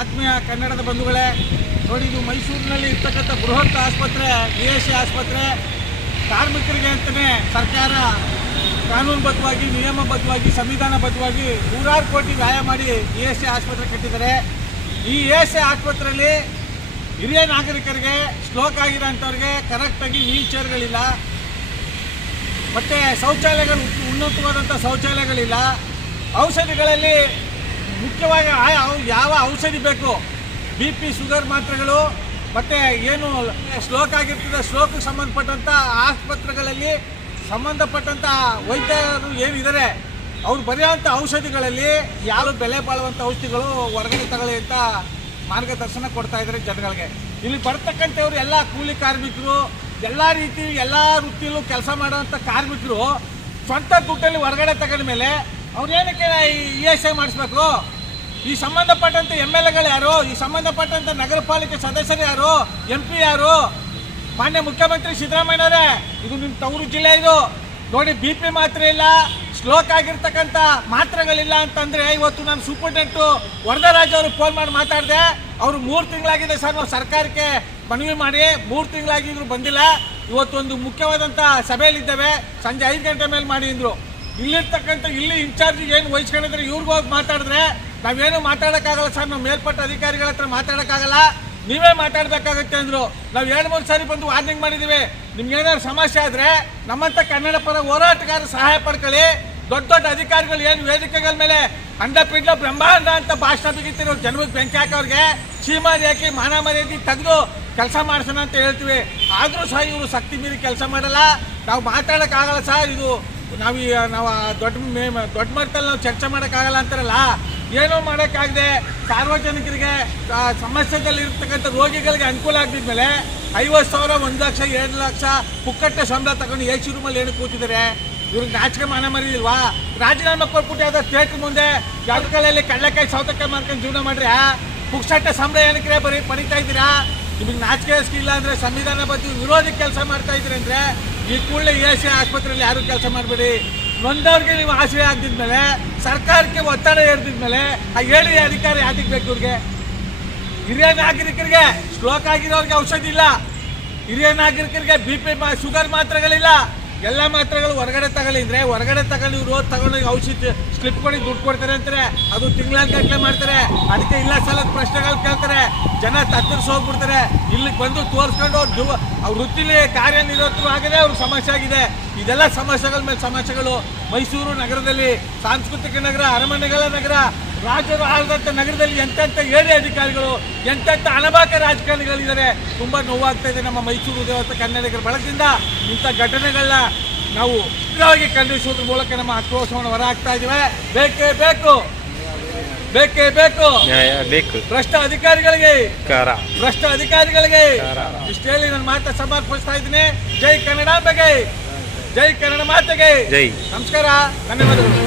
ಆತ್ಮೀಯ ಕನ್ನಡದ ಬಂಧುಗಳೇ, ನೋಡಿ ಇದು ಮೈಸೂರಿನಲ್ಲಿ ಇರ್ತಕ್ಕಂಥ ಬೃಹತ್ ಆಸ್ಪತ್ರೆ ಬಿ ಎಸ್ ಸಿ ಆಸ್ಪತ್ರೆ, ಕಾರ್ಮಿಕರಿಗೆ ಅಂತಲೇ ಸರ್ಕಾರ ಕಾನೂನುಬದ್ಧವಾಗಿ, ನಿಯಮಬದ್ಧವಾಗಿ, ಸಂವಿಧಾನಬದ್ಧವಾಗಿ ನೂರಾರು ಕೋಟಿ ವ್ಯಾಯ ಮಾಡಿ ಇ ಎಸ್ ಸಿ ಆಸ್ಪತ್ರೆ ಕಟ್ಟಿದ್ದಾರೆ. ಈ ಇ ಎಸ್ ಸಿ ಆಸ್ಪತ್ರೆಯಲ್ಲಿ ಹಿರಿಯ ನಾಗರಿಕರಿಗೆ ಸ್ಟ್ರೋಕ್ ಆಗಿರೋಂಥವ್ರಿಗೆ ಕರೆಕ್ಟಾಗಿ ವೀಲ್ ಚೇರ್ಗಳಿಲ್ಲ ಮತ್ತು ಶೌಚಾಲಯಗಳು ಉನ್ನತವಾದಂಥ ಶೌಚಾಲಯಗಳಿಲ್ಲ. ಔಷಧಿಗಳಲ್ಲಿ ಮುಖ್ಯವಾಗಿ ಯಾವ ಔಷಧಿ ಬೇಕು? ಬಿ ಪಿ ಶುಗರ್ ಮಾತ್ರೆಗಳು, ಮತ್ತು ಏನು ಶ್ಲೋಕ ಆಗಿರ್ತದೆ, ಶ್ಲೋಕಕ್ಕೆ ಸಂಬಂಧಪಟ್ಟಂಥ ಆಸ್ಪತ್ರೆಗಳಲ್ಲಿ ಸಂಬಂಧಪಟ್ಟಂಥ ವೈದ್ಯರು ಏನಿದ್ದಾರೆ ಅವ್ರು ಬರೆಯುವಂಥ ಔಷಧಿಗಳಲ್ಲಿ ಯಾರು ಬೆಲೆ ಬಾಳುವಂಥ ಔಷಧಿಗಳು ಹೊರಗಡೆ ತಗೊಳ್ಳಿ ಅಂತ ಮಾರ್ಗದರ್ಶನ ಕೊಡ್ತಾ ಇದ್ದಾರೆ ಜನಗಳಿಗೆ. ಇಲ್ಲಿ ಬರ್ತಕ್ಕಂಥವ್ರು ಎಲ್ಲ ಕೂಲಿ ಕಾರ್ಮಿಕರು, ಎಲ್ಲ ರೀತಿ, ಎಲ್ಲ ವೃತ್ತಿಯಲ್ಲೂ ಕೆಲಸ ಮಾಡುವಂಥ ಕಾರ್ಮಿಕರು ಸ್ವಂತ ದುಡ್ಡಲ್ಲಿ ಹೊರಗಡೆ ತಗೊಂಡ ಮೇಲೆ ಅವ್ರು ಏನಕ್ಕೆ ಇ ಎಸ್ ಐ ಮಾಡಿಸ್ಬೇಕು? ಈ ಸಂಬಂಧಪಟ್ಟಂತ ಎಂ ಎಲ್ ಎಗಳು ಯಾರು? ಈ ಸಂಬಂಧಪಟ್ಟಂತ ನಗರ ಪಾಲಿಕೆ ಸದಸ್ಯರು ಯಾರು? ಎಂ ಪಿ ಯಾರು? ಮಾನ್ಯ ಮುಖ್ಯಮಂತ್ರಿ ಸಿದ್ದರಾಮಯ್ಯನವರೇ, ಇದು ನಿಮ್ಮ ತವರು ಜಿಲ್ಲೆ ಇದು. ನೋಡಿ ಬಿ ಪಿ ಮಾತ್ರೆ ಇಲ್ಲ ಸ್ಲೋಕ್ ಆಗಿರ್ತಕ್ಕಂಥ ಮಾತ್ರೆಗಳಿಲ್ಲ ಅಂತಂದ್ರೆ ಇವತ್ತು ನಾನು ಸೂಪರ್ಡೆಂಟು ವರದರಾಜ್ ಅವರು ಫೋನ್ ಮಾಡಿ ಮಾತಾಡಿದೆ. ಅವರು ಮೂರು ತಿಂಗಳಾಗಿದೆ ಸರ್, ನಾವು ಸರ್ಕಾರಕ್ಕೆ ಮನವಿ ಮಾಡಿ, ಮೂರು ತಿಂಗಳಾಗಿದ್ರು ಬಂದಿಲ್ಲ. ಇವತ್ತೊಂದು ಮುಖ್ಯವಾದಂಥ ಸಭೆಯಲ್ಲಿದ್ದೇವೆ. ಸಂಜೆ ಐದು ಗಂಟೆ ಮೇಲೆ ಮಾಡಿ ಅಂದ್ರು. ಇಲ್ಲಿರ್ತಕ್ಕಂಥ ಇಲ್ಲಿ ಇನ್ಚಾರ್ಜ್ ಏನು ವಹಿಸ್ಕೊಂಡಿದ್ರೆ ಇವ್ರಿಗೆ ಹೋಗಿ ಮಾತಾಡಿದ್ರೆ ನಾವೇನು ಮಾತಾಡೋಕ್ಕಾಗಲ್ಲ ಸರ್, ನಾವು ಮೇಲ್ಪಟ್ಟ ಅಧಿಕಾರಿಗಳ ಹತ್ರ ಮಾತಾಡೋಕ್ಕಾಗಲ್ಲ. ನೀವೇ ಮಾತಾಡಬೇಕಾಗತ್ತೆ ಅಂದರು. ನಾವು ಎರಡು, ಮೂರು ಸಾರಿ ಬಂದು ವಾರ್ನಿಂಗ್ ಮಾಡಿದ್ದೀವಿ ನಿಮ್ಗೇನಾದ್ರು ಸಮಸ್ಯೆ ಆದರೆ ನಮ್ಮಂಥ ಕನ್ನಡ ಪರ ಹೋರಾಟಗಾರ ಸಹಾಯ ಪಡ್ಕೊಳ್ಳಿ. ದೊಡ್ಡ ದೊಡ್ಡ ಅಧಿಕಾರಿಗಳು ಏನು ವೇದಿಕೆಗಳ ಮೇಲೆ ಅಂಡ ಪಿಂಡ ಬ್ರಹ್ಮಾಂಡ ಅಂತ ಭಾಷಣ ಬಿಗಿತಿರೋ ಜನ್ಮಕ್ಕೆ ಬೆಂಕಿ ಹಾಕೋರಿಗೆ ಚೀಮಾರಿ ಹಾಕಿ ಮಾನ ಮರ್ಯಾದಿ ತೆಗೆದು ಕೆಲಸ ಮಾಡಿಸೋಣ ಅಂತ ಹೇಳ್ತೀವಿ. ಆದರೂ ಸಹ ಇವರು ಶಕ್ತಿ ಮೀರಿ ಕೆಲಸ ಮಾಡಲ್ಲ. ನಾವು ಮಾತಾಡೋಕ್ಕಾಗಲ್ಲ ಸರ್, ಇದು ನಾವು ಈ- ನಾವು ದೊಡ್ಡ ಮೇ- ದೊಡ್ಡ ಮಟ್ಟದಲ್ಲಿ ನಾವು ಚರ್ಚೆ ಮಾಡೋಕ್ಕಾಗಲ್ಲ ಅಂತಾರಲ್ಲ? ಏನೋ ಮಾಡೋಕ್ಕಾಗದೆ ಸಾರ್ವಜನಿಕರಿಗೆ ಸಮಸ್ಯೆದಲ್ಲಿ ಇರ್ತಕ್ಕಂಥ ರೋಗಿಗಳಿಗೆ ಅನುಕೂಲ ಆಗಿದ್ಮೇಲೆ ಐವತ್ತು ಸಾವಿರ, ಒಂದು ಲಕ್ಷ, ಎರಡು ಲಕ್ಷ ಪುಕ್ಕಟ್ಟೆ ಸಂಬಳ ತಗೊಂಡು ಎ ಸಿ ರೂಮಲ್ಲಿ ಏನು ಕೂತಿದ್ದಾರೆ? ಇವ್ರಿಗೆ ನಾಚಿಕೆ ಮಾನ ಮರಿದಿಲ್ವಾ ರಾಜೀನಾಮೆ ಕೊಟ್ಬಿಟ್ಟು ಯಾವ್ದೋ ಥಿಯೇಟ್ರ್ ಮುಂದೆ ಕಾಲಲ್ಲಿ ಕಡಲೆಕಾಯಿ, ಸೌತೆಕಾಯಿ ಮಾಡ್ಕೊಂಡು ಜೀವನ ಮಾಡ್ರಿ ಪುಕ್ಸಟ್ಟೆ ಸಂಬಳ ಏನಕ್ಕೆ ಬರೀ ಪಡಿತಾ ಇದ್ದೀರಾ? ನಿಮಗೆ ನಾಚಿಕೆ ಇಲ್ಲ ಅಂದರೆ ಸಂವಿಧಾನ ಬಗ್ಗೆ ವಿರೋಧಿ ಕೆಲಸ ಮಾಡ್ತಾ ಇದ್ದೀರಿ ಅಂದ್ರೆ ಈ ಕೂಡಲೇ ಎ ಸಿ ಆಸ್ಪತ್ರೆಯಲ್ಲಿ ಯಾರು ಕೆಲಸ ಮಾಡಬೇಡಿ. ನೊಂದವ್ರಿಗೆ ನೀವು ಆಶ್ರಯ ಆಗ್ತಿದ್ಮೇಲೆ ಸರ್ಕಾರಕ್ಕೆ ಒತ್ತಡ ಹೇರ್ತಿದ್ಮೇಲೆ ಆ ಹೇಳಿ ಅಧಿಕಾರಿ ಯಾತಿಗೆ ಬೇಕು ಇವ್ರಿಗೆ? ಹಿರಿಯ ನಾಗರಿಕರಿಗೆ ಸ್ಟ್ರೋಕ್ ಆಗಿರೋರಿಗೆ ಔಷಧಿ ಇಲ್ಲ. ಹಿರಿಯ ನಾಗರಿಕರಿಗೆ ಬಿ ಪಿ ಶುಗರ್ ಮಾತ್ರೆಗಳಿಲ್ಲ. ಎಲ್ಲ ಮಾತ್ರೆಗಳು ಹೊರಗಡೆ ತಗೊಳ್ಳಿದ್ರೆ ಹೊರಗಡೆ ತಗೊಂಡು ಇವ್ರು ತಗೊಂಡು ಔಷಧಿ ಸ್ಲಿಪ್ ಕೊಡಿ, ದುಡ್ಡು ಕೊಡ್ತಾರೆ ಅಂತಾರೆ. ಅದು ತಿಂಗಳಗಟ್ಟಲೆ ಮಾಡ್ತಾರೆ. ಅದಕ್ಕೆ ಇಲ್ಲ ಸಲದ ಪ್ರಶ್ನೆಗಳು ಕೇಳ್ತಾರೆ. ಜನ ತತ್ತರಿಸಿ ಹೋಗ್ಬಿಡ್ತಾರೆ. ಇಲ್ಲಿಗೆ ಬಂದು ತೋರಿಸ್ಕೊಂಡು ಅವ್ರ ವೃತ್ತಿಲಿ ಕಾರ್ಯನಿರತರು ಆಗದೆ ಅವ್ರ ಸಮಸ್ಯೆ ಆಗಿದೆ. ಇದೆಲ್ಲ ಸಮಸ್ಯೆಗಳ ಮೇಲೆ ಸಮಸ್ಯೆಗಳು. ಮೈಸೂರು ನಗರದಲ್ಲಿ, ಸಾಂಸ್ಕೃತಿಕ ನಗರ, ಅರಮನೆಗಳ ನಗರ, ರಾಜ್ಯದ ಆಳದಂಥ ನಗರದಲ್ಲಿ ಎಂತೆಂಥ ಏರಿಯ ಅಧಿಕಾರಿಗಳು ಎಂತೆಂಥ ಅನಬಾಕ ರಾಜಕಾರಣಿಗಳಿದ್ದಾರೆ. ತುಂಬ ನೋವಾಗ್ತಾ ಇದೆ ನಮ್ಮ ಮೈಸೂರು ದೇವತೆ ಕನ್ನಡಿಗರ ಬಳಕೆಯಿಂದ ಇಂಥ ಘಟನೆಗಳನ್ನ ನಾವು ಸ್ಥಿರವಾಗಿ ಖಂಡಿಸುವುದ್ರ ಮೂಲಕ ನಮ್ಮ ಆಕ್ರೋಶವನ್ನು ಹೊರಹಾಕ್ತಾ ಇದ್ದೀವಿ ಬೇಕೇ ಬೇಕು. ಬೇಕೇ ಬೇಕು. ನ್ಯಾಯ ಬೇಕು. ಭ್ರಷ್ಟ ಅಧಿಕಾರಿಗಳಿಗೆ. ಕಾರ ಭ್ರಷ್ಟ ಅಧಿಕಾರಿಗಳಿಗೆ. ಇಷ್ಟು ಹೇಳಿ ನನ್ನ ಮಾತ ಸಮರ್ಪಿಸ್ತಾ ಇದ್ದೀನಿ. ಜೈ ಕನ್ನಡ ಬಗ್ಗೆ ಜೈ ಕನ್ನಡ ಮಾತೆಗೆ. ಜೈ. ನಮಸ್ಕಾರ. ಧನ್ಯವಾದಗಳು.